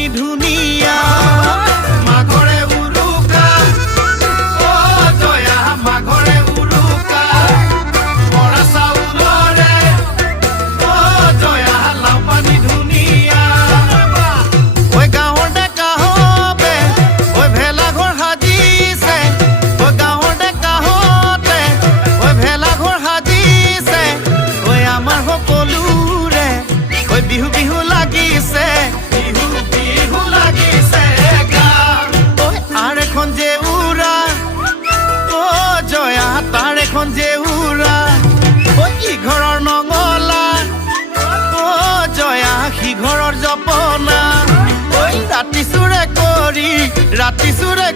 পানী ধুনীয়া মাঘৰে উৰুকা অ জয়া মাঘৰে উৰুকা বৰা চাউলৰে অ জয়া লাও পানী ধুনীয়া ঐ গাঁৱৰ ডেকা হবে ঐ ভেলাঘৰ সাজিছে ঐ গাঁৱৰ ডেকা হতে ঐ ভেলাঘৰ সাজিছে ঐ আমাৰ সকলোৰে ঐ বিহু বিহু লাগিছে বিহু বিহু লাগিছে গাঁও ঐ আৰ এখন যে উৰা অ জয়া তাৰ এখন যে উৰা ঐ ইঘৰৰ নঙলা অ জয়া সিঘৰৰ জপনা ঐ ৰাতি চুৰে কৰি ৰাতি চুৰে